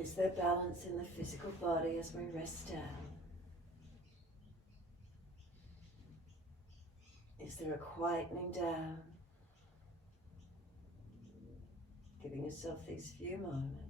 Is there balance in the physical body as we rest down? Is there a quietening down? Giving yourself these few moments.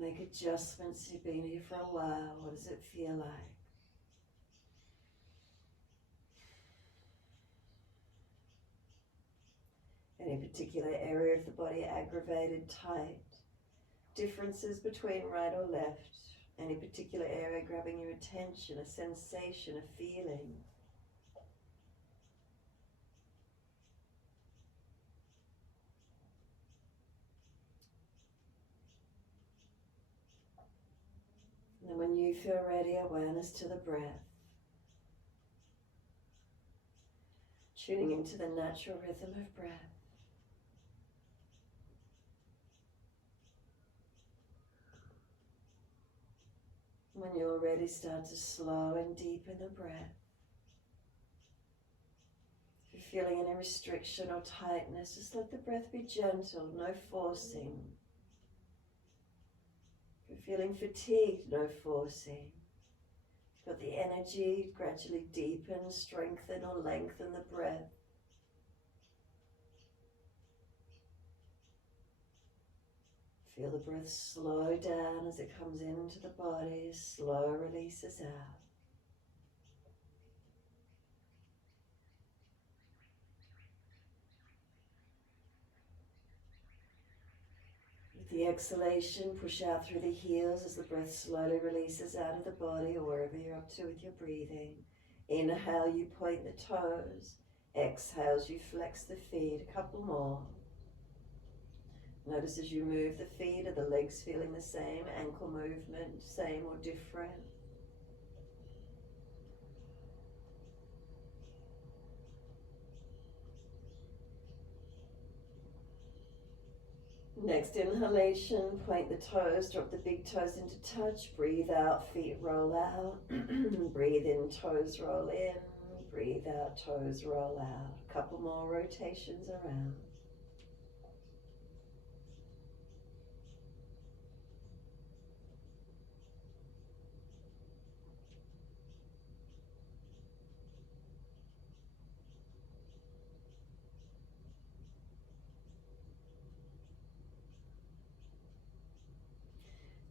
Make adjustments. You've been here for a while. What does it feel like? Any particular area of the body aggravated, tight? Differences between right or left? Any particular area grabbing your attention, a sensation, a feeling? And when you feel ready, awareness to the breath. Tuning into the natural rhythm of breath. When you're ready, start to slow and deepen the breath. If you're feeling any restriction or tightness, just let the breath be gentle, no forcing. If you're feeling fatigued, no forcing. If you've got the energy, gradually deepen, strengthen or lengthen the breath. Feel the breath slow down as it comes into the body, slow releases out. With the exhalation, push out through the heels as the breath slowly releases out of the body or wherever you're up to with your breathing. Inhale, you point the toes. Exhale, as you flex the feet. A couple more. Notice as you move the feet, are the legs feeling the same? Ankle movement, same or different? Next inhalation, point the toes, drop the big toes into touch. Breathe out, feet roll out. Breathe in, toes roll in. Breathe out, toes roll out. A couple more rotations around.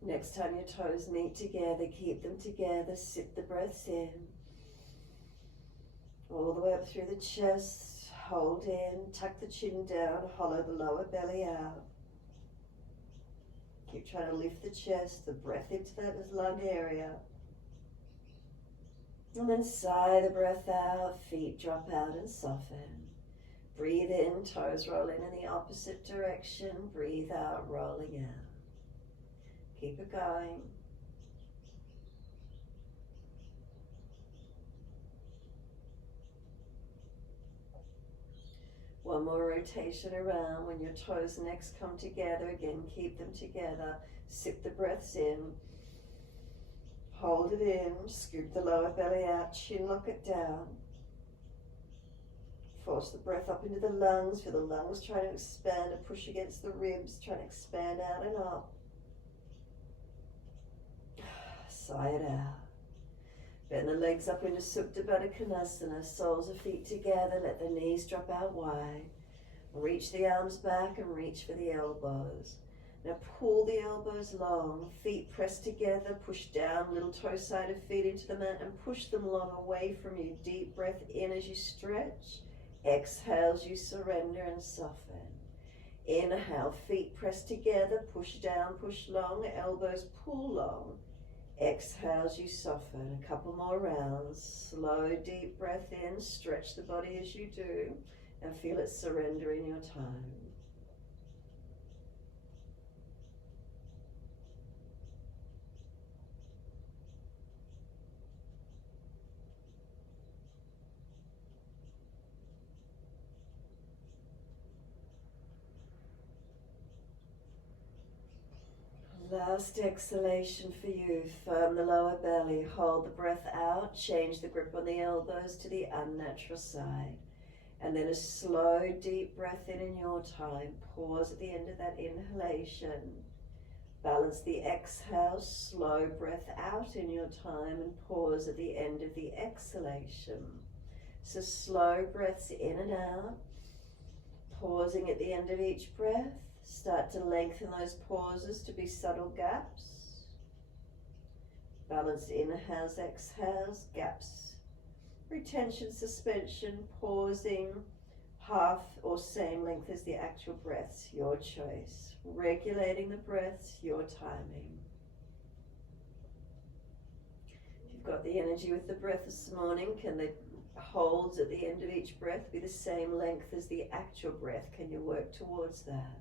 Next time your toes meet together, keep them together, sit the breaths in. All the way up through the chest, hold in, tuck the chin down, hollow the lower belly out. Keep trying to lift the chest, the breath into that lung area. And then sigh the breath out, feet drop out and soften. Breathe in, toes roll in the opposite direction. Breathe out, rolling out. Keep it going. One more rotation around. When your toes next come together, again, keep them together. Sip the breaths in. Hold it in. Scoop the lower belly out. Chin lock it down. Force the breath up into the lungs. Feel the lungs trying to expand and push against the ribs. Trying to expand out and up. Sigh it out. Bend the legs up into Supta Baddha Konasana, soles of feet together, let the knees drop out wide. Reach the arms back and reach for the elbows. Now pull the elbows long, feet pressed together, push down, little toe side of feet into the mat and push them long away from you. Deep breath in as you stretch. Exhale as you surrender and soften. Inhale, feet pressed together, push down, push long, elbows pull long. Exhale as you soften. A couple more rounds. Slow, deep breath in. Stretch the body as you do and feel it surrender in your time. Last exhalation for you. Firm the lower belly. Hold the breath out. Change the grip on the elbows to the unnatural side. And then a slow, deep breath in your time. Pause at the end of that inhalation. Balance the exhale. Slow breath out in your time and pause at the end of the exhalation. So slow breaths in and out. Pausing at the end of each breath. Start to lengthen those pauses to be subtle gaps. Balanced inhales, exhales, gaps. Retention, suspension, pausing, half or same length as the actual breaths, your choice. Regulating the breaths, your timing. If you've got the energy with the breath this morning, can the holds at the end of each breath be the same length as the actual breath? Can you work towards that?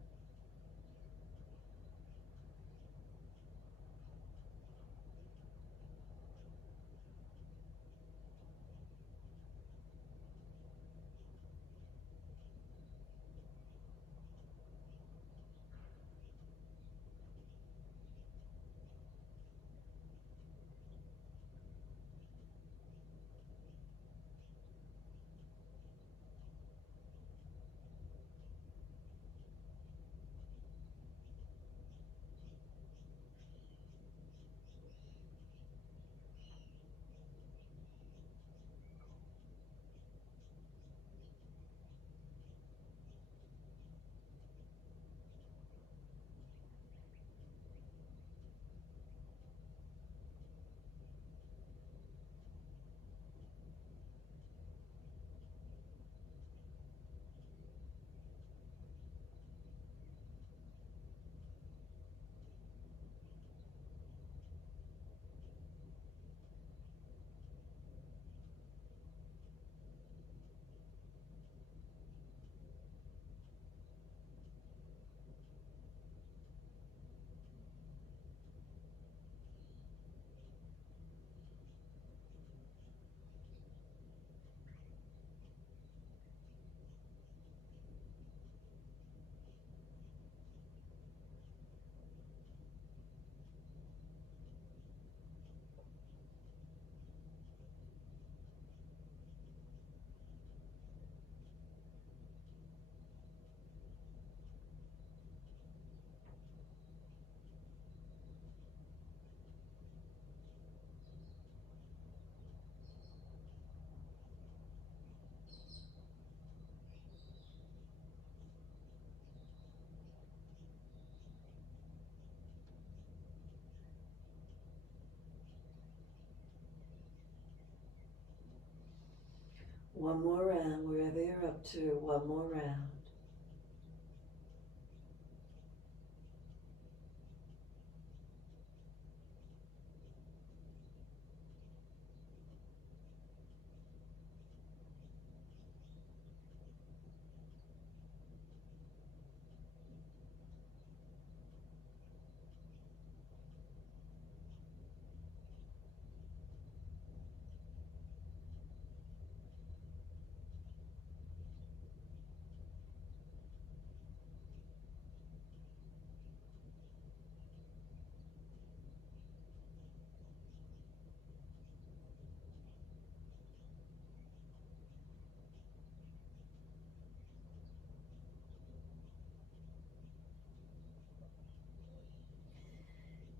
One more round, wherever you're up to, one more round.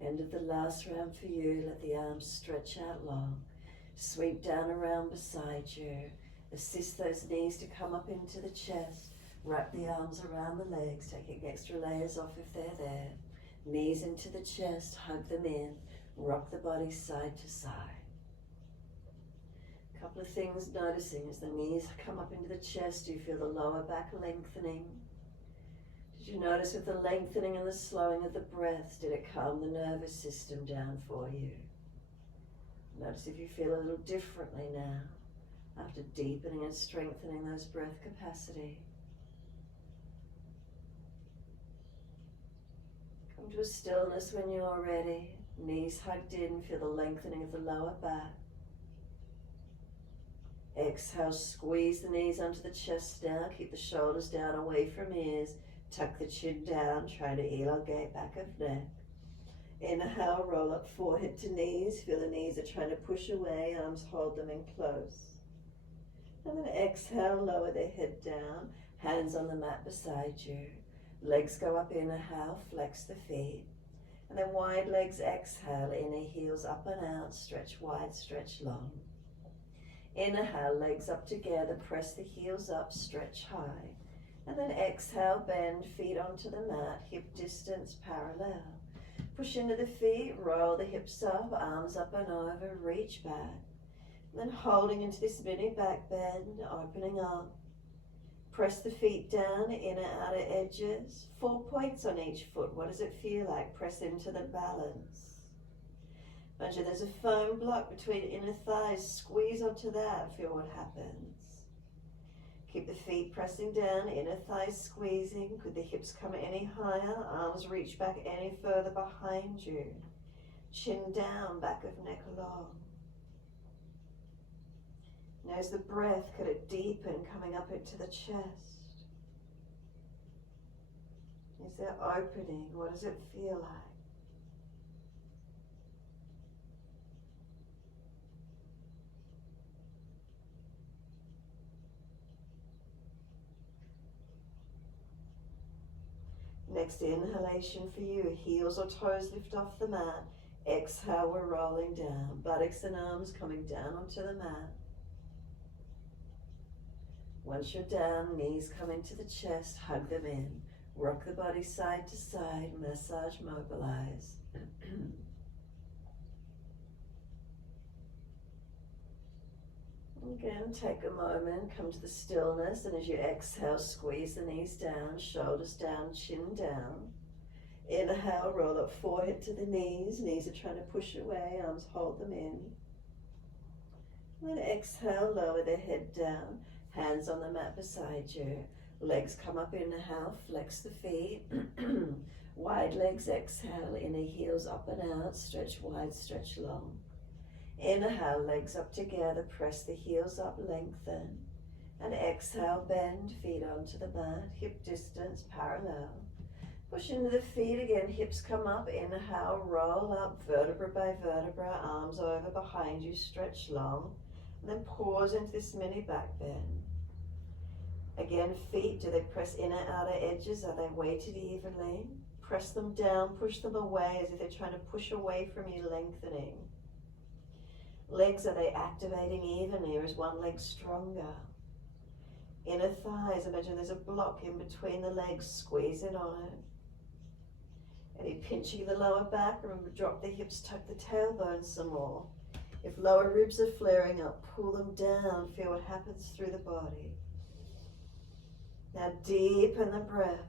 End of the last round for you. Let the arms stretch out long. Sweep down around beside you. Assist those knees to come up into the chest. Wrap the arms around the legs, taking extra layers off if they're there. Knees into the chest, hug them in. Rock the body side to side. A couple of things noticing as the knees come up into the chest. Do you feel the lower back lengthening? Did you notice with the lengthening and the slowing of the breaths, did it calm the nervous system down for you? Notice if you feel a little differently now after deepening and strengthening those breath capacity. Come to a stillness when you're ready. Knees hugged in, feel the lengthening of the lower back. Exhale, squeeze the knees onto the chest now. Keep the shoulders down away from ears. Tuck the chin down, try to elongate back of neck. Inhale, roll up forehead to knees. Feel the knees are trying to push away, arms hold them in close. And then exhale, lower the head down, hands on the mat beside you. Legs go up, inhale, flex the feet. And then wide legs, exhale, inner heels up and out, stretch wide, stretch long. Inhale, legs up together, press the heels up, stretch high. And then exhale, bend, feet onto the mat, hip distance parallel. Push into the feet, roll the hips up, arms up and over, reach back. And then holding into this mini back bend, opening up. Press the feet down, inner outer edges. 4 points on each foot. What does it feel like? Press into the balance. Imagine there's a foam block between inner thighs. Squeeze onto that. Feel what happens. Keep the feet pressing down, inner thighs squeezing. Could the hips come any higher? Arms reach back any further behind you. Chin down, back of neck long. Now as the breath, could it deepen coming up into the chest? Is there opening? What does it feel like? Next inhalation for you, heels or toes lift off the mat. Exhale, we're rolling down. Buttocks and arms coming down onto the mat. Once you're down, knees come into the chest, hug them in. Rock the body side to side, massage, mobilize. Again, take a moment, come to the stillness, and as you exhale, squeeze the knees down, shoulders down, chin down. Inhale, roll up forehead to the knees. Knees are trying to push away, arms hold them in. And then exhale, lower the head down, hands on the mat beside you. Legs come up, inhale, flex the feet. Wide legs, exhale, inner heels up and out, stretch wide, stretch long. Inhale, legs up together, press the heels up, lengthen. And exhale, bend, feet onto the mat, hip distance parallel. Push into the feet again, hips come up, inhale, roll up, vertebra by vertebra, arms over behind you, stretch long. And then pause into this mini back bend. Again, feet, do they press inner, outer edges? Are they weighted evenly? Press them down, push them away as if they're trying to push away from you, lengthening. Legs, are they activating evenly or is one leg stronger? Inner thighs, imagine there's a block in between the legs, squeeze in on it. Any pinching the lower back, remember drop the hips, tuck the tailbone some more. If lower ribs are flaring up, pull them down, feel what happens through the body. Now deepen the breaths.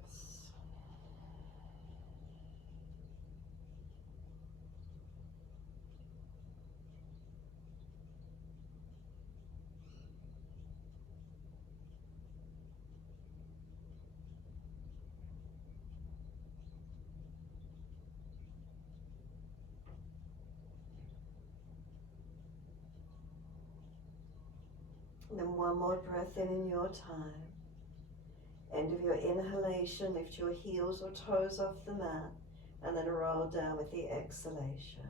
And then one more breath in your time. End of your inhalation, lift your heels or toes off the mat, and then roll down with the exhalation.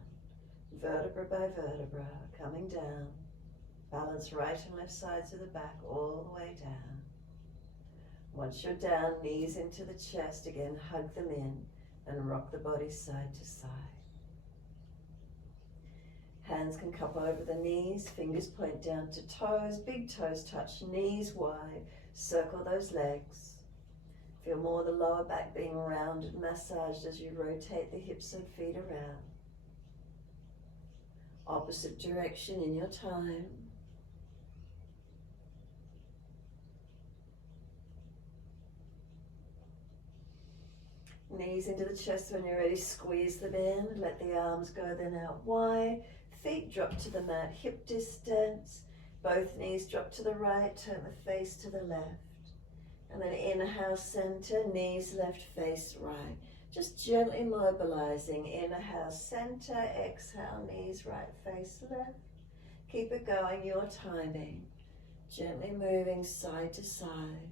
Vertebra by vertebra, coming down. Balance right and left sides of the back all the way down. Once you're down, knees into the chest, again hug them in and rock the body side to side. Hands can cup over the knees, fingers point down to toes, big toes touch, knees wide, circle those legs. Feel more the lower back being rounded, massaged as you rotate the hips and feet around. Opposite direction in your time. Knees into the chest when you're ready, squeeze them in, let the arms go then out wide. Feet drop to the mat, hip distance. Both knees drop to the right, turn the face to the left. And then inhale, center, knees left, face right. Just gently mobilizing. Inhale, center, exhale, knees right, face left. Keep it going, your timing. Gently moving side to side.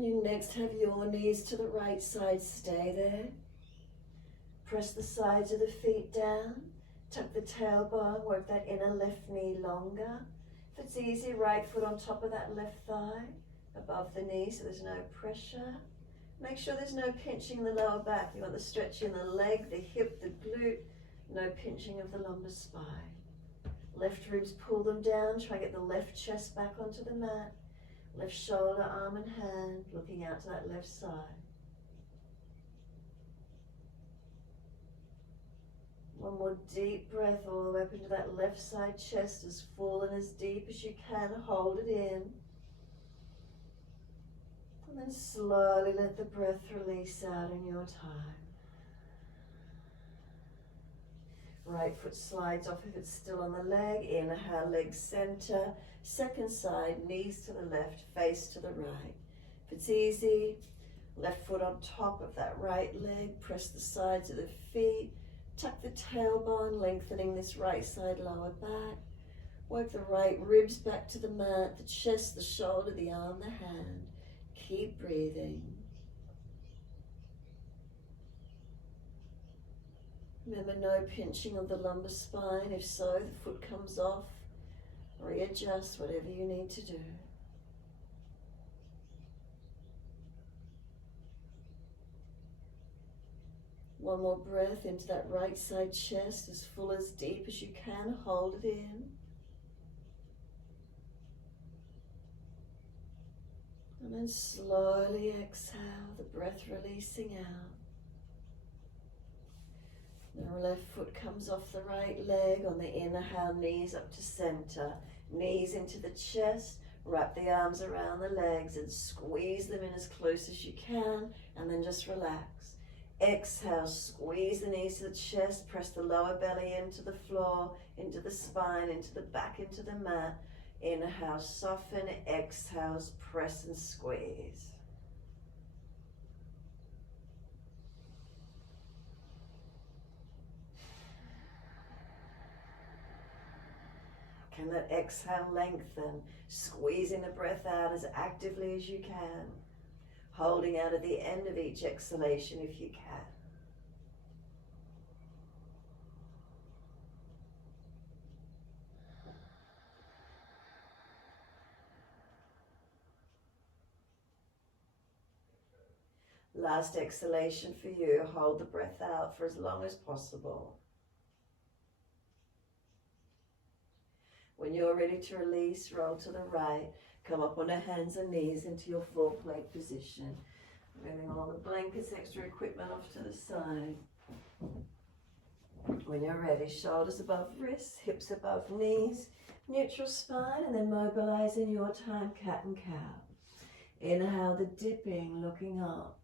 And you next have your knees to the right side, stay there. Press the sides of the feet down, tuck the tailbone, work that inner left knee longer. If it's easy, right foot on top of that left thigh, above the knee so there's no pressure. Make sure there's no pinching in the lower back. You want the stretch in the leg, the hip, the glute, no pinching of the lumbar spine. Left ribs, pull them down, try to get the left chest back onto the mat. Left shoulder, arm and hand, looking out to that left side. One more deep breath all the way up into that left side chest, as full and as deep as you can. Hold it in. And then slowly let the breath release out in your time. Right foot slides off if it's still on the leg. Inhale, leg center. Second side, knees to the left, face to the right. If it's easy, left foot on top of that right leg. Press the sides of the feet. Tuck the tailbone, lengthening this right side lower back. Work the right ribs back to the mat, the chest, the shoulder, the arm, the hand. Keep breathing. Remember, no pinching of the lumbar spine. If so, the foot comes off. Readjust, whatever you need to do. One more breath into that right side chest, as full, as deep as you can. Hold it in. And then slowly exhale, the breath releasing out. The left foot comes off the right leg. On the inhale, knees up to center. Knees into the chest. Wrap the arms around the legs and squeeze them in as close as you can. And then just relax. Exhale, squeeze the knees to the chest. Press the lower belly into the floor, into the spine, into the back, into the mat. Inhale, soften. Exhale, press and squeeze. Can that exhale lengthen, squeezing the breath out as actively as you can, holding out at the end of each exhalation if you can. Last exhalation for you. Hold the breath out for as long as possible. When you're ready to release, roll to the right. Come up on the hands and knees into your full plank position. Moving all the blankets, extra equipment off to the side. When you're ready, shoulders above wrists, hips above knees, neutral spine, and then mobilize in your time, cat and cow. Inhale the dipping, looking up.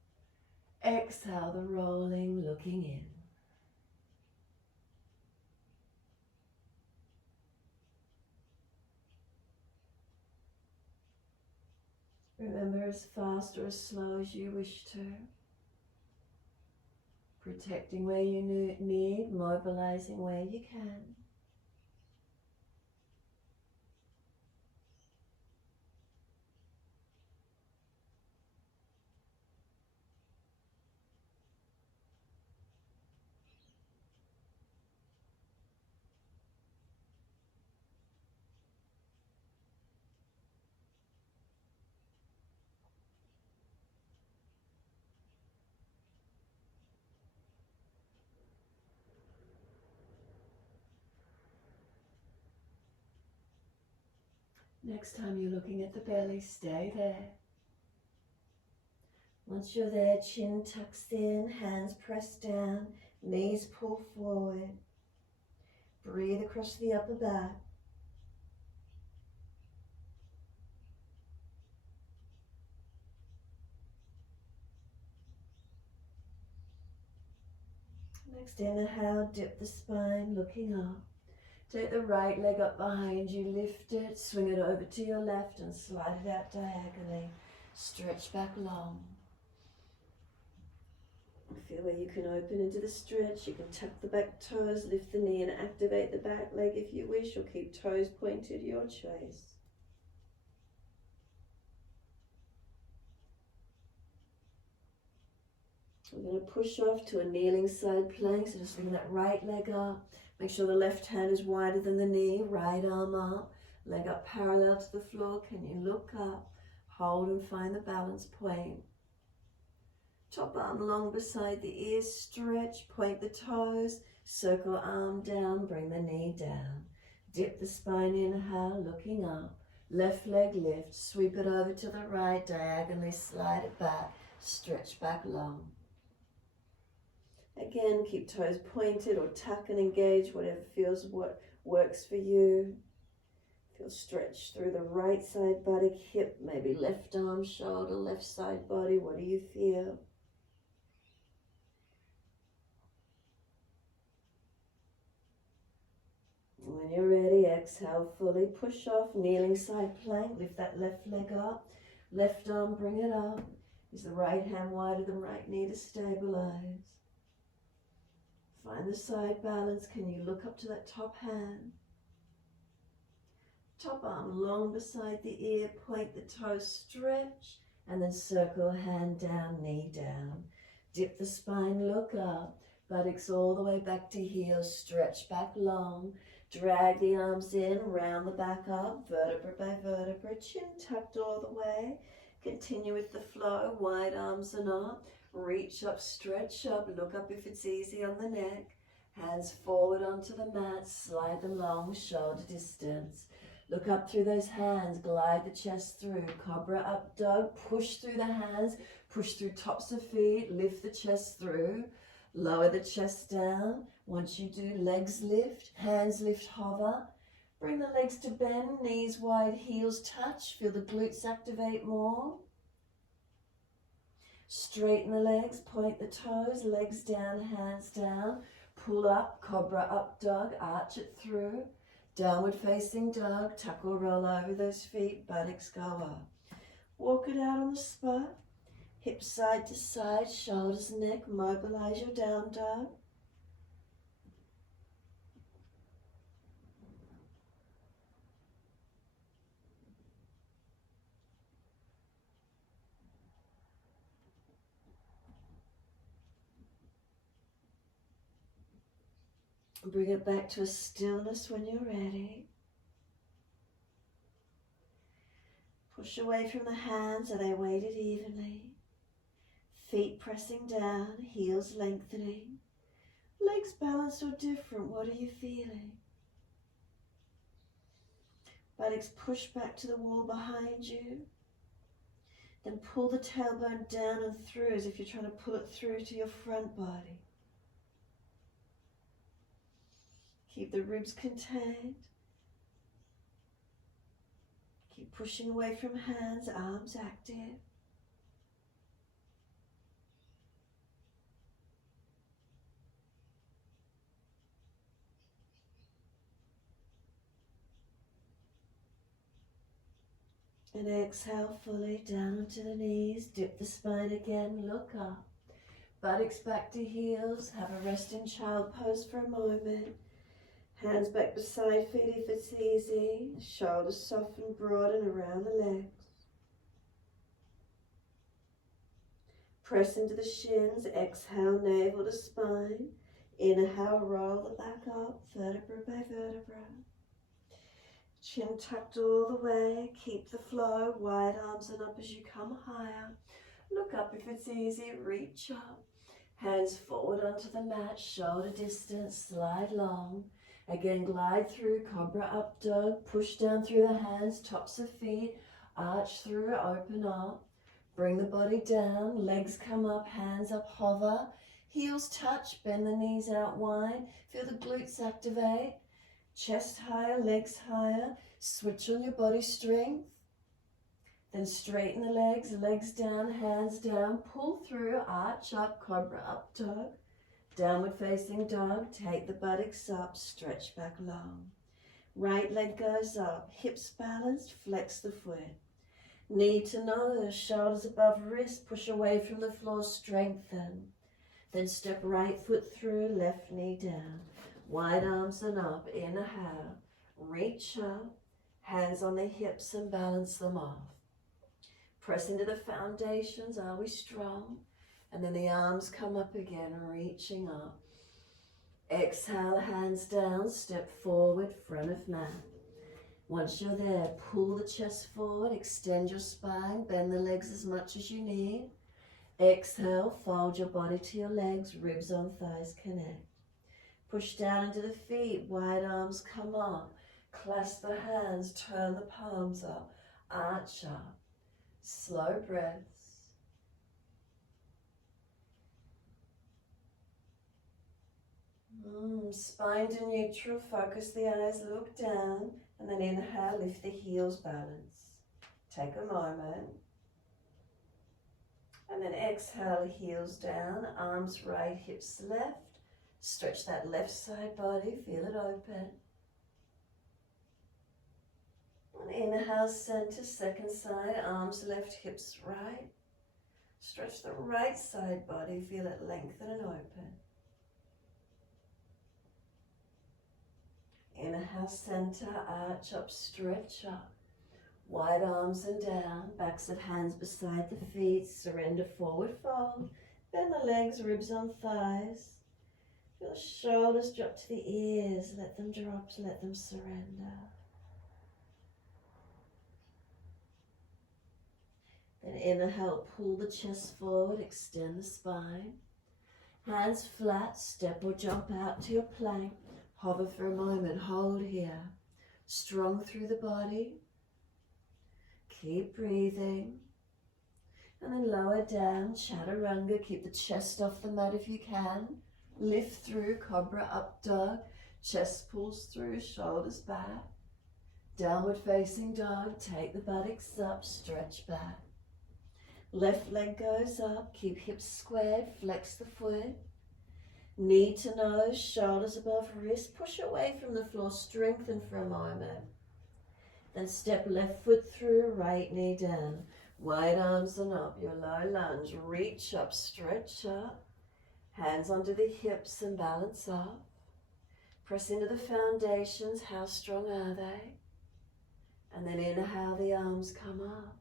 Exhale the rolling, looking in. Remember, as fast or as slow as you wish to. Protecting where you need, mobilizing where you can. Next time you're looking at the belly, stay there. Once you're there, chin tucks in, hands pressed down, knees pull forward. Breathe across the upper back. Next inhale, dip the spine, looking up. Take the right leg up behind you, lift it, swing it over to your left and slide it out diagonally. Stretch back long. Feel where you can open into the stretch. You can tuck the back toes, lift the knee and activate the back leg if you wish, or keep toes pointed, your choice. We're going to push off to a kneeling side plank. So just bring that right leg up. Make sure the left hand is wider than the knee. Right arm up. Leg up parallel to the floor. Can you look up? Hold and find the balance point. Top arm long beside the ears. Stretch. Point the toes. Circle arm down. Bring the knee down. Dip the spine. Inhale. Looking up. Left leg lift. Sweep it over to the right. Diagonally slide it back. Stretch back long. Again, keep toes pointed or tuck and engage, whatever feels what works for you. Feel stretch through the right side buttock, hip, maybe left arm, shoulder, left side body. What do you feel? When you're ready, exhale fully. Push off, kneeling side plank. Lift that left leg up. Left arm, bring it up. Is the right hand wider than right knee to stabilize? Find the side balance. Can you look up to that top hand? Top arm long beside the ear. Point the toes, stretch, and then circle hand down, knee down. Dip the spine, look up. Buttocks all the way back to heels. Stretch back long. Drag the arms in, round the back up, vertebra by vertebra. Chin tucked all the way. Continue with the flow. Wide arms and up. Reach up, stretch up, look up if it's easy on the neck. Hands forward onto the mat, slide them long, shoulder distance. Look up through those hands, glide the chest through. Cobra up dog, push through the hands, push through tops of feet, lift the chest through. Lower the chest down. Once you do, legs lift, hands lift, hover. Bring the legs to bend, knees wide, heels touch. Feel the glutes activate more. Straighten the legs, point the toes, legs down, hands down. Pull up, cobra up dog, arch it through. Downward facing dog, tuck or roll over those feet, buttocks go up. Walk it out on the spot. Hips side to side, shoulders, neck, mobilize your down dog. Bring it back to a stillness when you're ready. Push away from the hands, are they weighted evenly? Feet pressing down, heels lengthening. Legs balanced or different, what are you feeling? Buttocks push back to the wall behind you. Then pull the tailbone down and through as if you're trying to pull it through to your front body. Keep the ribs contained. Keep pushing away from hands, arms active. And exhale fully down onto the knees. Dip the spine again, look up. Buttocks back to heels. Have a rest in child pose for a moment. Hands back beside feet if it's easy. Shoulders soft and broad and around the legs. Press into the shins. Exhale, navel to spine. Inhale, roll the back up, vertebra by vertebra. Chin tucked all the way. Keep the flow. Wide arms and up as you come higher. Look up if it's easy. Reach up. Hands forward onto the mat. Shoulder distance. Slide long. Again, glide through, cobra up dog, push down through the hands, tops of feet, arch through, open up. Bring the body down, legs come up, hands up, hover. Heels touch, bend the knees out wide. Feel the glutes activate. Chest higher, legs higher. Switch on your body strength. Then straighten the legs, legs down, hands down. Pull through, arch up, cobra up dog. Downward facing dog, take the buttocks up, stretch back long. Right leg goes up, hips balanced, flex the foot. Knee to nose, shoulders above wrist, push away from the floor, strengthen. Then step right foot through, left knee down. Wide arms and up, inhale. Reach up, hands on the hips and balance them off. Press into the foundations, are we strong? And then the arms come up again, reaching up. Exhale, hands down, step forward, front of mat. Once you're there, pull the chest forward, extend your spine, bend the legs as much as you need. Exhale, fold your body to your legs, ribs on thighs connect. Push down into the feet, wide arms come up. Clasp the hands, turn the palms up, arch up. Slow breaths. Spine to neutral, focus the eyes, look down, and then inhale, lift the heels, balance. Take a moment. And then exhale, heels down, arms right, hips left. Stretch that left side body, feel it open. And inhale, center, second side, arms left, hips right. Stretch the right side body, feel it lengthen and open. Inhale, center, arch up, stretch up. Wide arms and down, backs of hands beside the feet, surrender, forward fold. Bend the legs, ribs on thighs. Feel the shoulders drop to the ears, let them drop, let them surrender. Then inhale, pull the chest forward, extend the spine. Hands flat, step or jump out to your plank. Hover for a moment, hold here. Strong through the body. Keep breathing. And then lower down, chaturanga. Keep the chest off the mat if you can. Lift through, cobra up dog. Chest pulls through, shoulders back. Downward facing dog. Take the buttocks up, stretch back. Left leg goes up, keep hips squared, flex the foot. Knee to nose, shoulders above wrist. Push away from the floor, strengthen for a moment. Then step left foot through, right knee down. Wide arms and up, your low lunge. Reach up, stretch up. Hands onto the hips and balance up. Press into the foundations, how strong are they? And then inhale, the arms come up.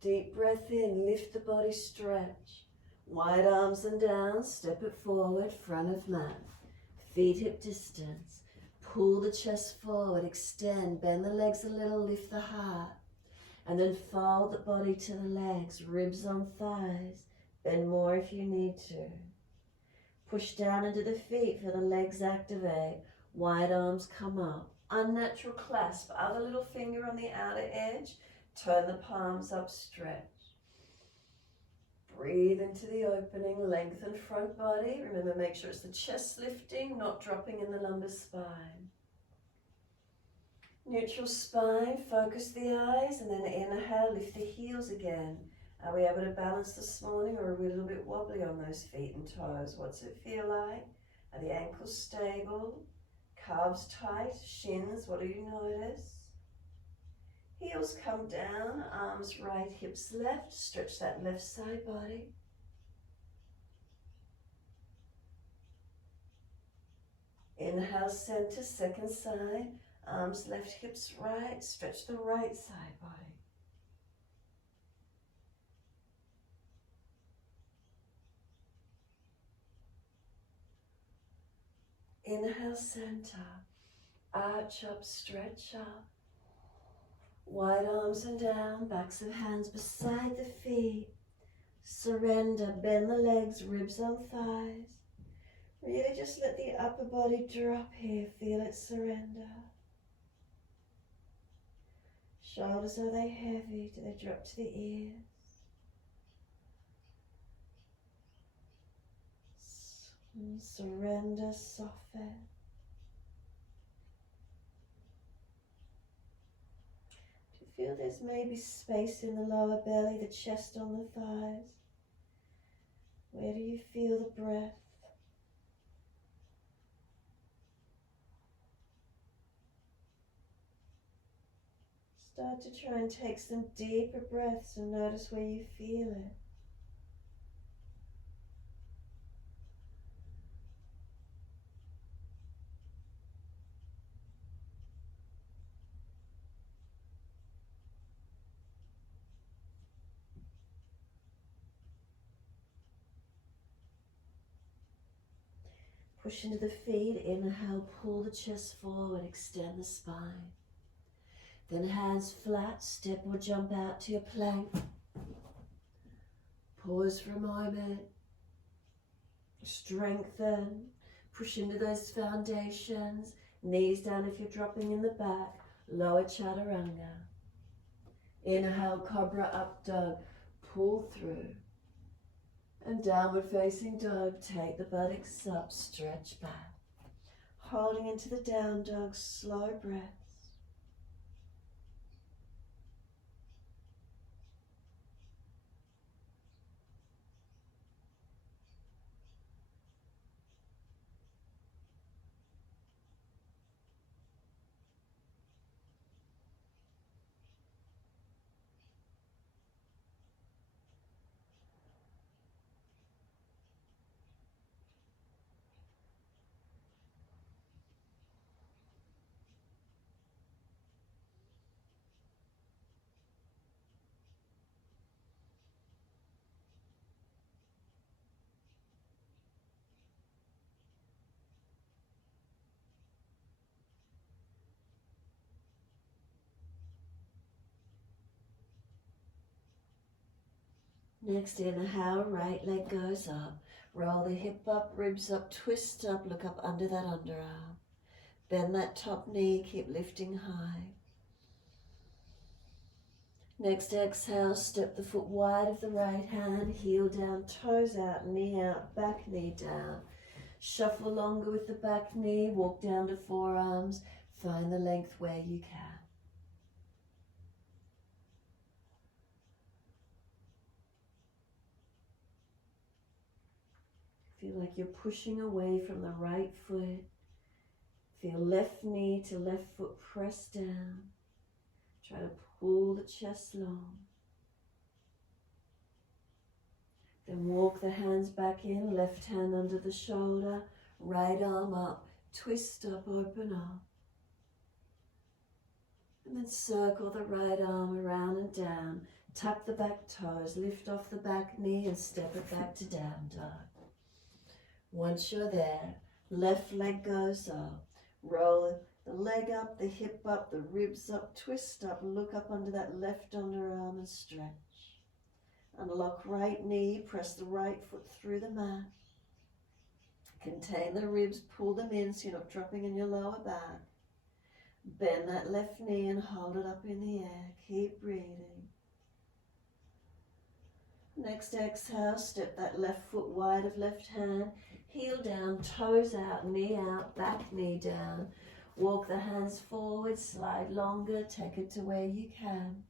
Deep breath in, lift the body, stretch. Wide arms and down, step it forward, front of mat. Feet hip distance. Pull the chest forward, extend, bend the legs a little, lift the heart. And then fold the body to the legs, ribs on thighs. Bend more if you need to. Push down into the feet for the legs activate. Wide arms come up. Unnatural clasp, other little finger on the outer edge. Turn the palms up, stretch. Breathe into the opening, lengthen front body. Remember, make sure it's the chest lifting, not dropping in the lumbar spine. Neutral spine, focus the eyes, and then inhale, lift the heels again. Are we able to balance this morning, or are we a little bit wobbly on those feet and toes? What's it feel like? Are the ankles stable? Calves tight? Shins, what do you notice? Heels come down, arms right, hips left. Stretch that left side body. Inhale, center, second side. Arms left, hips right. Stretch the right side body. Inhale, center. Arch up, stretch up. Wide arms and down, backs of hands beside the feet. Surrender, bend the legs, ribs on thighs. Really just let the upper body drop here, feel it surrender. Shoulders, are they heavy? Do they drop to the ears? Surrender, soften. Feel there's maybe space in the lower belly, the chest on the thighs. Where do you feel the breath? Start to try and take some deeper breaths and notice where you feel it. Push into the feet. Inhale, pull the chest forward, extend the spine. Then hands flat, step or jump out to your plank. Pause for a moment. Strengthen. Push into those foundations. Knees down if you're dropping in the back. Lower chaturanga. Inhale, cobra up dog. Pull through. And downward facing dog. Take the buttocks up, stretch back. Holding into the down dog, slow breaths. Next inhale, right leg goes up. Roll the hip up, ribs up, twist up, look up under that underarm. Bend that top knee, keep lifting high. Next exhale, step the foot wide of the right hand, heel down, toes out, knee out, back knee down. Shuffle longer with the back knee, walk down to forearms, find the length where you can. Feel like you're pushing away from the right foot. Feel left knee to left foot press down. Try to pull the chest long. Then walk the hands back in, left hand under the shoulder, right arm up, twist up, open up. And then circle the right arm around and down. Tuck the back toes, lift off the back knee and step it back to down dog. Once you're there, left leg goes up. Roll the leg up, the hip up, the ribs up, twist up, look up under that left underarm and stretch. Unlock right knee, press the right foot through the mat. Contain the ribs, pull them in so you're not dropping in your lower back. Bend that left knee and hold it up in the air. Keep breathing. Next exhale, step that left foot wide of left hand. Heel down, toes out, knee out, back knee down. Walk the hands forward, slide longer, take it to where you can.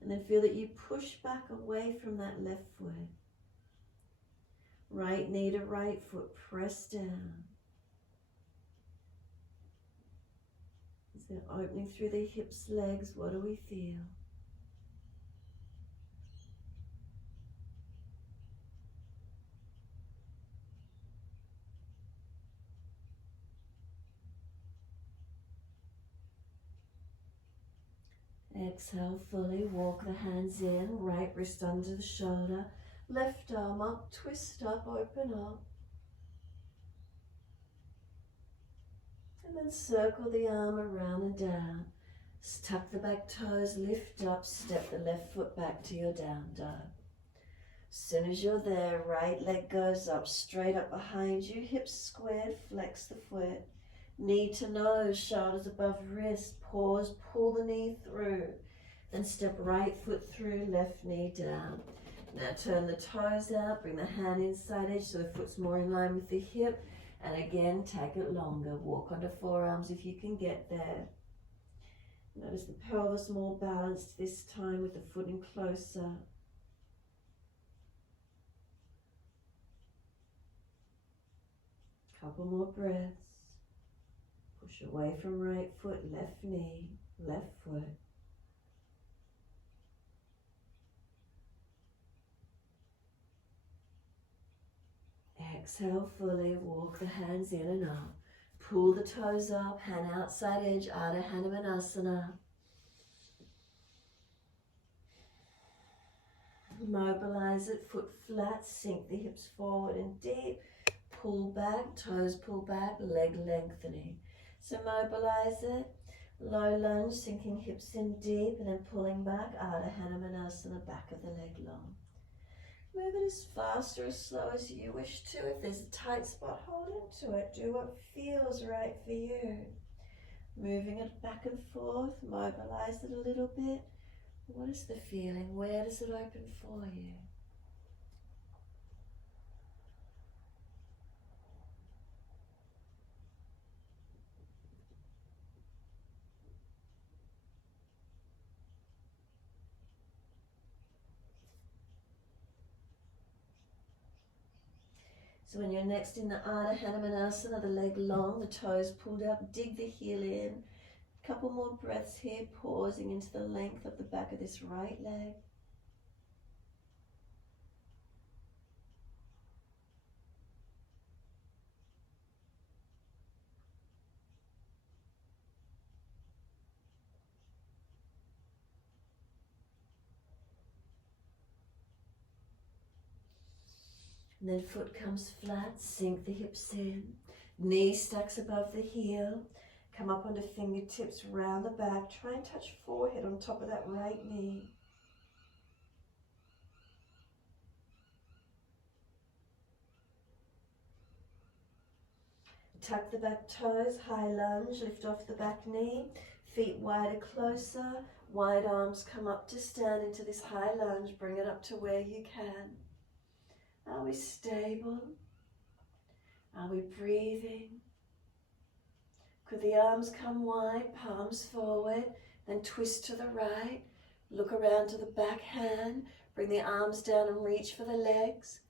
And then feel that you push back away from that left foot. Right knee to right foot, press down. As they're opening through the hips, legs, what do we feel? Exhale fully, walk the hands in, right wrist under the shoulder, left arm up, twist up, open up. And then circle the arm around and down. Tuck the back toes, lift up, step the left foot back to your down dog. As soon as you're there, right leg goes up, straight up behind you, hips squared, flex the foot. Knee to nose, shoulders above wrist, pause, pull the knee through. Then step right foot through, left knee down. Now turn the toes out, bring the hand inside edge so the foot's more in line with the hip. And again, take it longer. Walk onto forearms if you can get there. Notice the pelvis more balanced this time with the foot in closer. Couple more breaths. Push away from right foot, left knee, left foot. Exhale fully, walk the hands in and up. Pull the toes up, hand outside edge, Ardha Hanumanasana. Mobilize it, foot flat, sink the hips forward and deep. pull back, toes pull back, leg lengthening. So mobilize it. Low lunge, sinking hips in deep and then pulling back. Ardha Hanumanasana, back of the leg long. Move it as fast or as slow as you wish to. If there's a tight spot, hold into it. Do what feels right for you. Moving it back and forth, mobilize it a little bit. What is the feeling? Where does it open for you? So when you're next in the Ardha Hanumanasana, the leg long, the toes pulled up, dig the heel in. Couple more breaths here, pausing into the length of the back of this right leg. And then foot comes flat, sink the hips in. Knee stacks above the heel. Come up onto fingertips, round the back. Try and touch forehead on top of that right knee. Tuck the back toes, high lunge, lift off the back knee. Feet wider, closer. Wide arms come up to stand into this high lunge. Bring it up to where you can. Are we stable? Are we breathing? Could the arms come wide, palms forward, then twist to the right. Look around to the back hand. Bring the arms down and reach for the legs.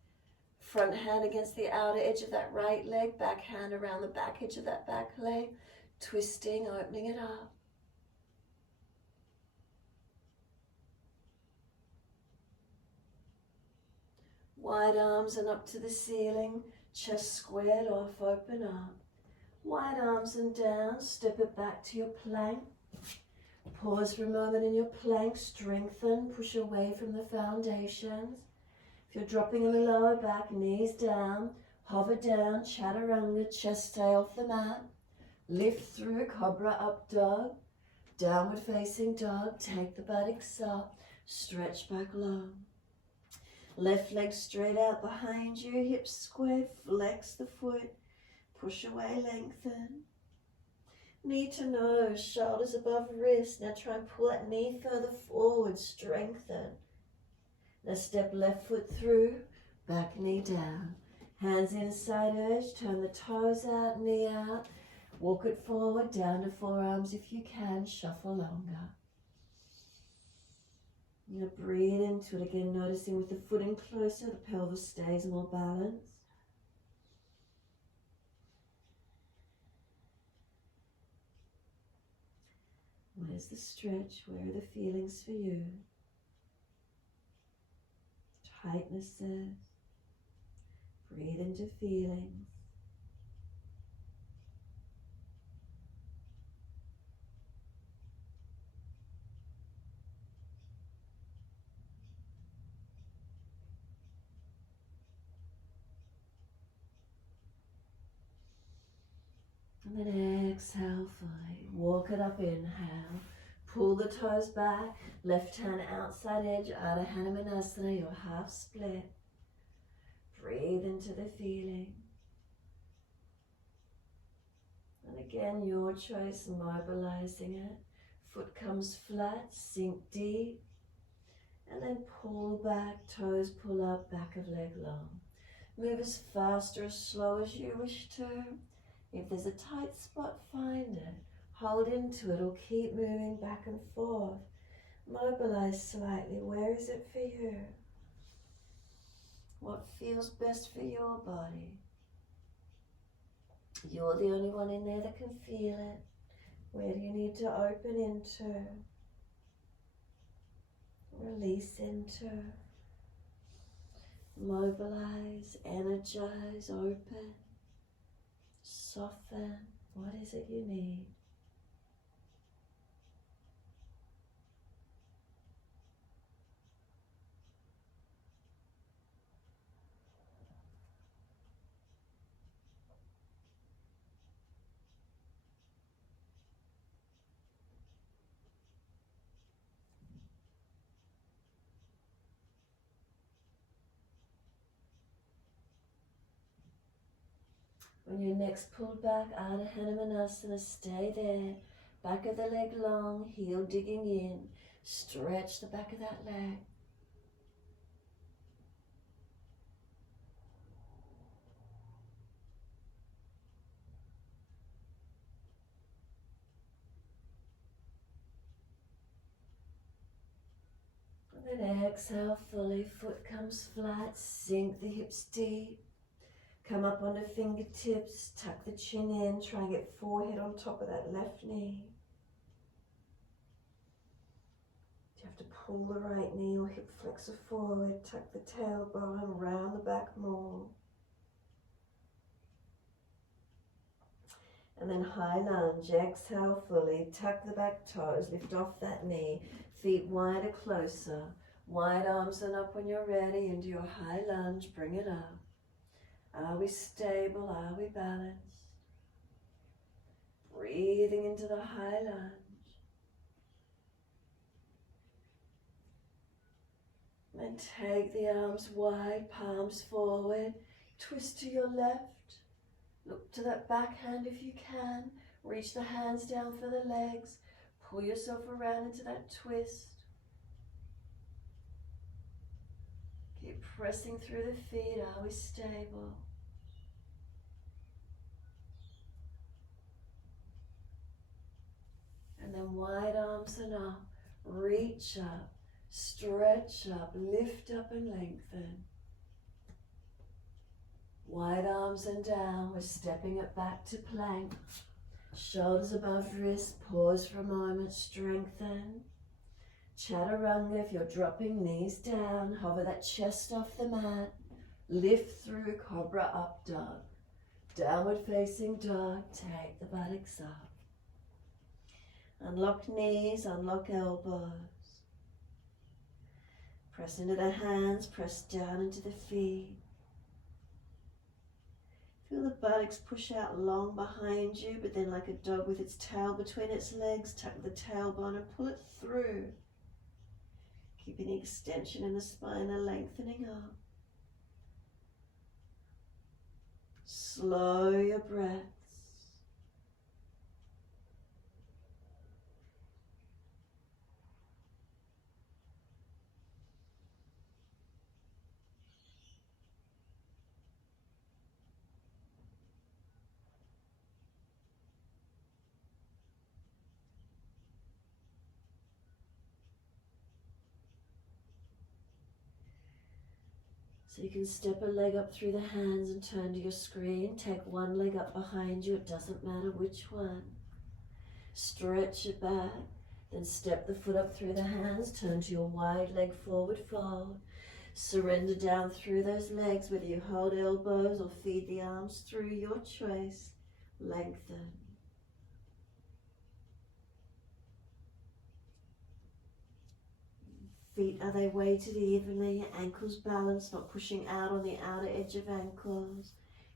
Front hand against the outer edge of that right leg. Back hand around the back edge of that back leg. Twisting, opening it up. Wide arms and up to the ceiling. Chest squared off, open up. Wide arms and down, step it back to your plank. Pause for a moment in your plank, strengthen, push away from the foundations. If you're dropping in the lower back, knees down, hover down, chaturanga, chest stay off the mat. Lift through, cobra up dog, downward facing dog, take the buttocks up, stretch back long. Left leg straight out behind you, hips squared, flex the foot. Push away, lengthen. Knee to nose, shoulders above wrist. Now try and pull that knee further forward, strengthen. Now step left foot through, back knee down. Hands inside edge, turn the toes out, knee out. Walk it forward, down to forearms if you can, shuffle longer. Now breathe into it again, noticing with the foot in closer, the pelvis stays more balanced. Where's the stretch? Where are the feelings for you? Tightnesses. Breathe into feelings. And then exhale fully. Walk it up, inhale. Pull the toes back. Left hand outside edge, Ardha Hanumanasana, your half split. Breathe into the feeling. And again, your choice, mobilizing it. Foot comes flat, sink deep. And then pull back, toes pull up, back of leg long. Move as fast or as slow as you wish to. If there's a tight spot, find it. Hold into it or keep moving back and forth. Mobilize slightly. Where is it for you? What feels best for your body? You're the only one in there that can feel it. Where do you need to open into? Release into. Mobilize, energize, open. Soften. What is it you need? When your neck's pulled back out of Hanumanasana, stay there. Back of the leg long, heel digging in. Stretch the back of that leg. And then exhale fully, foot comes flat, sink the hips deep. Come up onto fingertips, tuck the chin in, try and get forehead on top of that left knee. You have to pull the right knee or hip flexor forward, tuck the tailbone, round the back more. And then high lunge, exhale fully, tuck the back toes, lift off that knee, feet wider, closer. Wide arms and up when you're ready into your high lunge, bring it up. Are we stable? Are we balanced? Breathing into the high lunge. And take the arms wide, palms forward. Twist to your left. Look to that back hand if you can. Reach the hands down for the legs. Pull yourself around into that twist. Keep pressing through the feet. Are we stable? And then wide arms and up. Reach up. Stretch up. Lift up and lengthen. Wide arms and down. We're stepping it back to plank. Shoulders above wrist. Pause for a moment. Strengthen. Chaturanga, if you're dropping knees down, hover that chest off the mat. Lift through cobra up dog. Downward facing dog, take the buttocks up. Unlock knees, unlock elbows. Press into the hands, press down into the feet. Feel the buttocks push out long behind you, but then like a dog with its tail between its legs, tuck the tailbone and pull it through. Keeping the extension in the spine and lengthening up. Slow your breaths. So you can step a leg up through the hands and turn to your screen. Take one leg up behind you, it doesn't matter which one. Stretch it back, then step the foot up through the hands, turn to your wide leg forward fold. Surrender down through those legs, whether you hold elbows or feed the arms through, your choice. Lengthen. Feet, are they weighted evenly? Ankles balanced, not pushing out on the outer edge of ankles.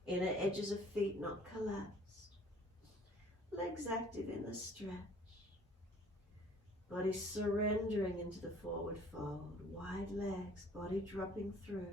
Inner edges of feet not collapsed. Legs active in the stretch. Body surrendering into the forward fold. Wide legs, body dropping through.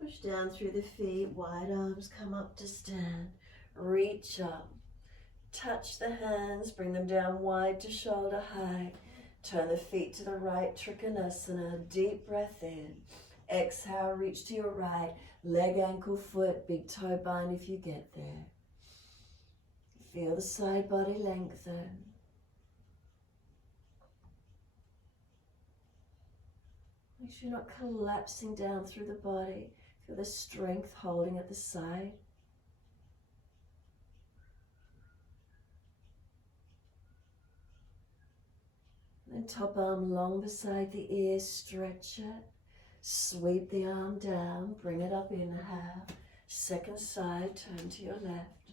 Push down through the feet, wide arms come up to stand. Reach up, touch the hands, bring them down wide to shoulder height. Turn the feet to the right, Trikonasana, deep breath in. Exhale, reach to your right, leg, ankle, foot, big toe bind if you get there. Feel the side body lengthen. Make sure you're not collapsing down through the body. Feel the strength holding at the side. top arm long beside the ear, stretch it. Sweep the arm down, bring it up, inhale. Second side, turn to your left.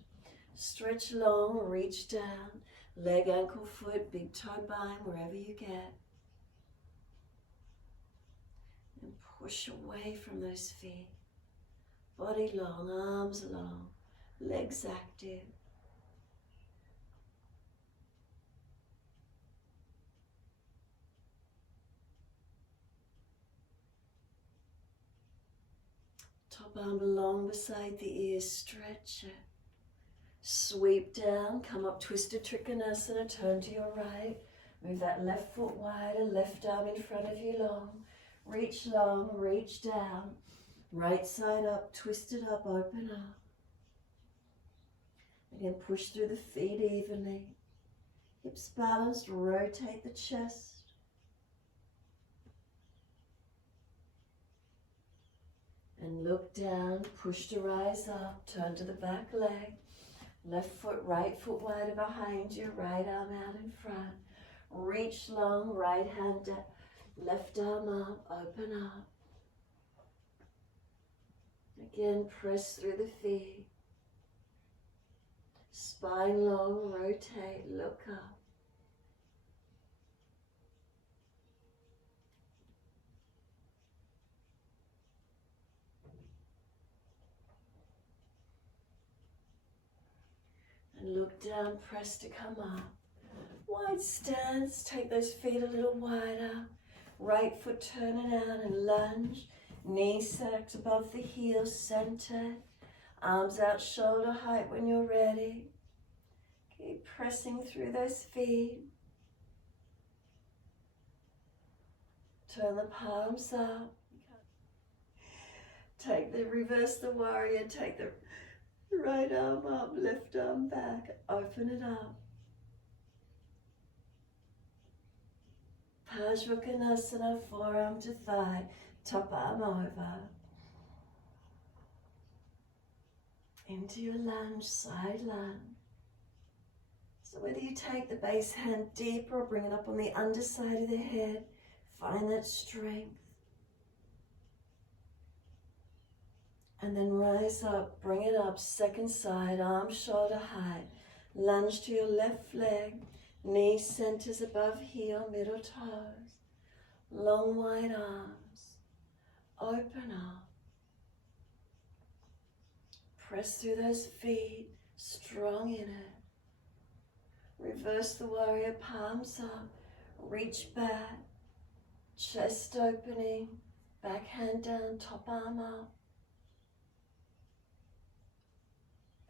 Stretch long, reach down. Leg, ankle, foot, big toe, bind, wherever you get. And push away from those feet. Body long, arms long, legs active. Top arm long beside the ear, stretch it. Sweep down, come up, twisted Trikonasana, turn to your right. Move that left foot wider, left arm in front of you long. Reach long, reach down. Right side up, twist it up, open up. Again, push through the feet evenly. Hips balanced, rotate the chest. And look down, push to rise up, turn to the back leg. Left foot, right foot wider behind you, right arm out in front. Reach long, right hand down, left arm up, open up. Again, press through the feet. Spine long, rotate, look up. And look down, press to come up. Wide stance, take those feet a little wider. Right foot turning out and lunge. Knees stacked above the heels, centered. Arms out shoulder height when you're ready. Keep pressing through those feet. Turn the palms up. Reverse the warrior, take the right arm up, left arm back, open it up. Parsvakonasana, forearm to thigh, top arm over. Into your lunge, side lunge. So whether you take the base hand deeper or bring it up on the underside of the head, find that strength. And then rise up, bring it up, second side, arm shoulder height. Lunge to your left leg, knee centers above heel, middle toes. Long wide arms, open up. Press through those feet, strong in it. Reverse the warrior, palms up, reach back, chest opening, back hand down, top arm up.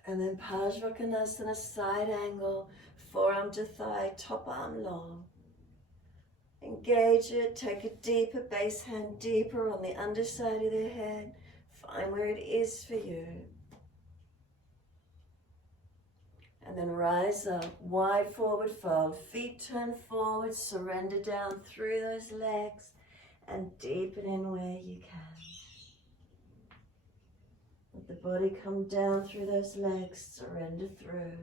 And then Parsvakonasana, side angle, forearm to thigh, top arm long. Engage it, take a deeper base hand, deeper on the underside of the head. Find where it is for you. And then rise up, wide forward fold, feet turn forward, surrender down through those legs and deepen in where you can. Let the body come down through those legs, surrender through.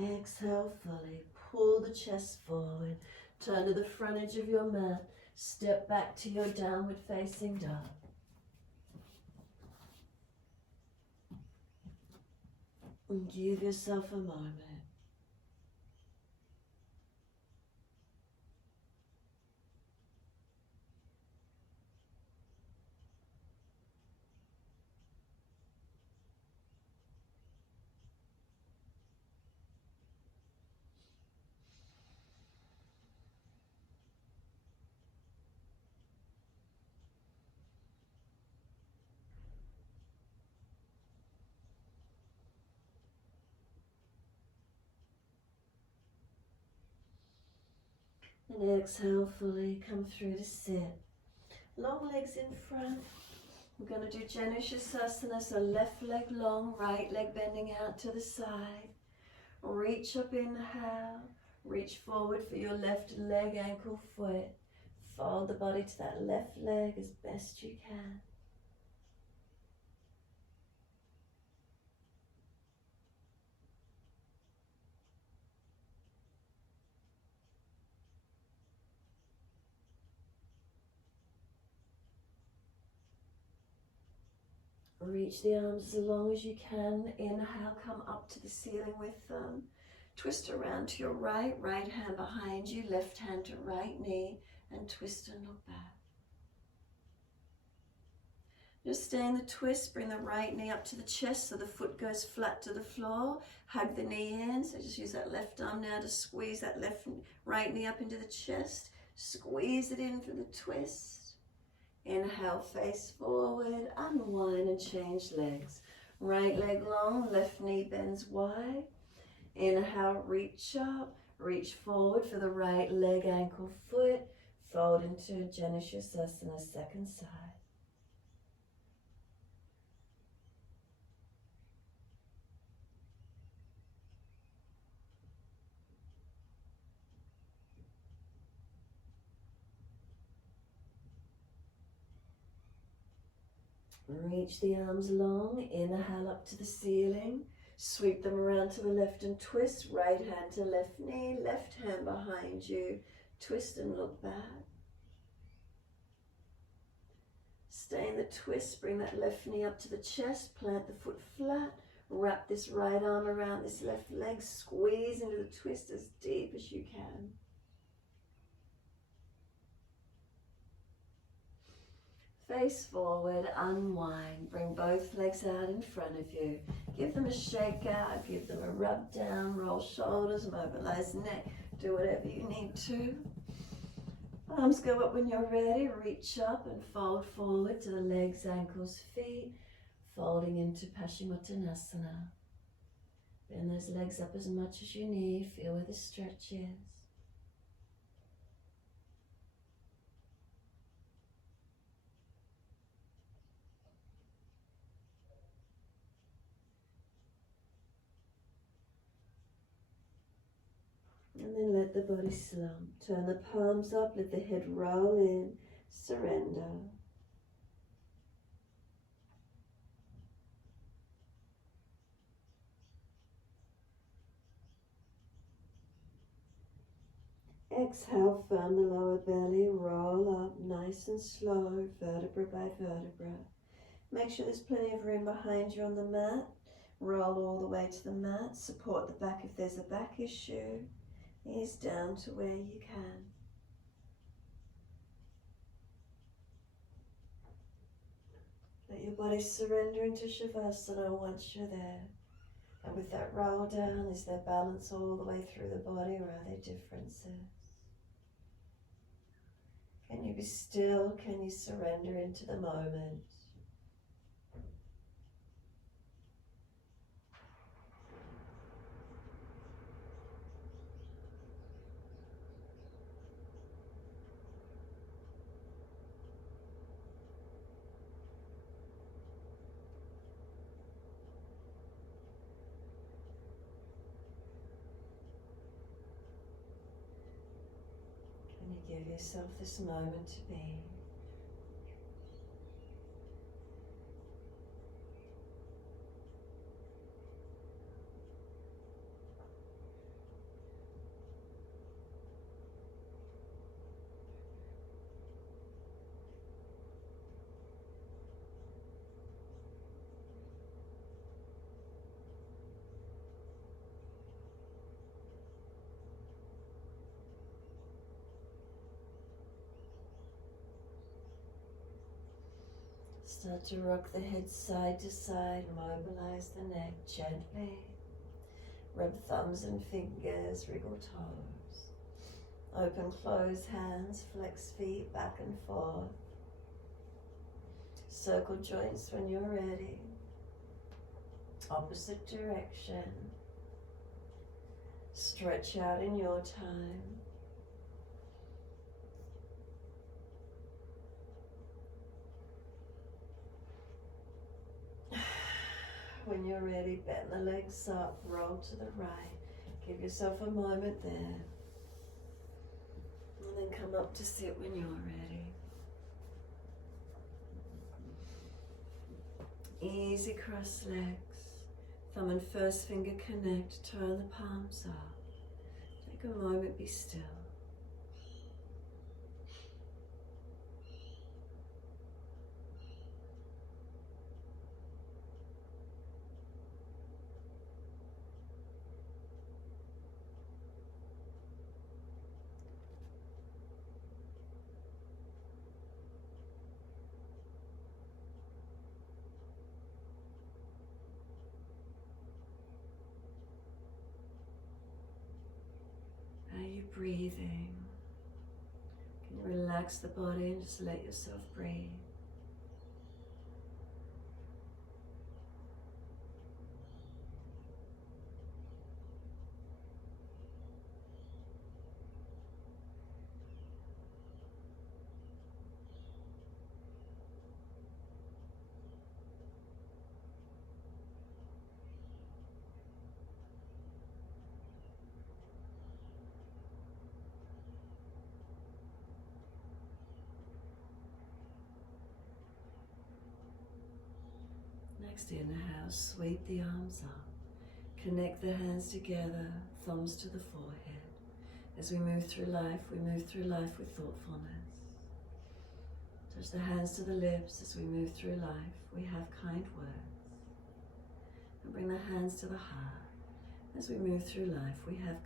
Exhale fully, pull the chest forward, turn to the front edge of your mat, step back to your downward facing dog. And give yourself a moment. And exhale fully, come through to sit. Long legs in front. We're going to do Janusasana, so left leg long, right leg bending out to the side. Reach up, inhale. Reach forward for your left leg, ankle, foot. Fold the body to that left leg as best you can. Reach the arms as long as you can. Inhale, come up to the ceiling with them. Twist around to your right, right hand behind you, left hand to right knee, and twist and look back. Just stay in the twist, bring the right knee up to the chest so the foot goes flat to the floor. Hug the knee in, so just use that left arm now to squeeze that right knee up into the chest. Squeeze it in for the twist. Inhale, face forward, unwind and change legs. Right leg long, left knee bends wide. Inhale, reach up, reach forward for the right leg, ankle, foot. Fold into Janusasana, second side. Reach the arms long, inhale up to the ceiling, sweep them around to the left and twist, right hand to left knee, left hand behind you, twist and look back. Stay in the twist, bring that left knee up to the chest, plant the foot flat, wrap this right arm around this left leg, squeeze into the twist as deep as you can. Face forward, unwind, bring both legs out in front of you. Give them a shake out, give them a rub down, roll shoulders, mobilize neck, do whatever you need to. Arms go up when you're ready, reach up and fold forward to the legs, ankles, feet, folding into Paschimottanasana. Bend those legs up as much as you need, feel where the stretch is. And then let the body slump. Turn the palms up, let the head roll in, surrender. Exhale, firm the lower belly, roll up nice and slow, vertebra by vertebra. Make sure there's plenty of room behind you on the mat. Roll all the way to the mat, support the back if there's a back issue. Ease down to where you can. Let your body surrender into Savasana once you're there. And with that roll down, is there balance all the way through the body, or are there differences? Can you be still? Can you surrender into the moment? Give yourself this moment to be. Start to rock the head side to side, mobilize the neck gently. Rub thumbs and fingers, wriggle toes. Open, close hands, flex feet back and forth. Circle joints when you're ready. Opposite direction. Stretch out in your time. when you're ready. Bend the legs up, roll to the right. Give yourself a moment there. And then come up to sit when you're ready. Easy cross legs. Thumb and first finger connect. Turn the palms up. Take a moment, be still. Are you breathing? Can you relax the body and just let yourself breathe? Next inhale, sweep the arms up. Connect the hands together, thumbs to the forehead. As we move through life with thoughtfulness. Touch the hands to the lips as we move through life. We have kind words. And bring the hands to the heart. As we move through life, we have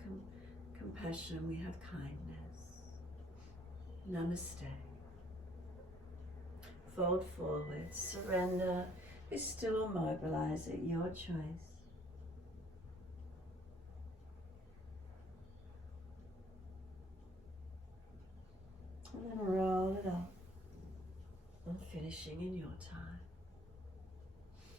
compassion, we have kindness. Namaste. Fold forward, surrender. Be still or mobilize at your choice. And then roll it up. And finishing in your time.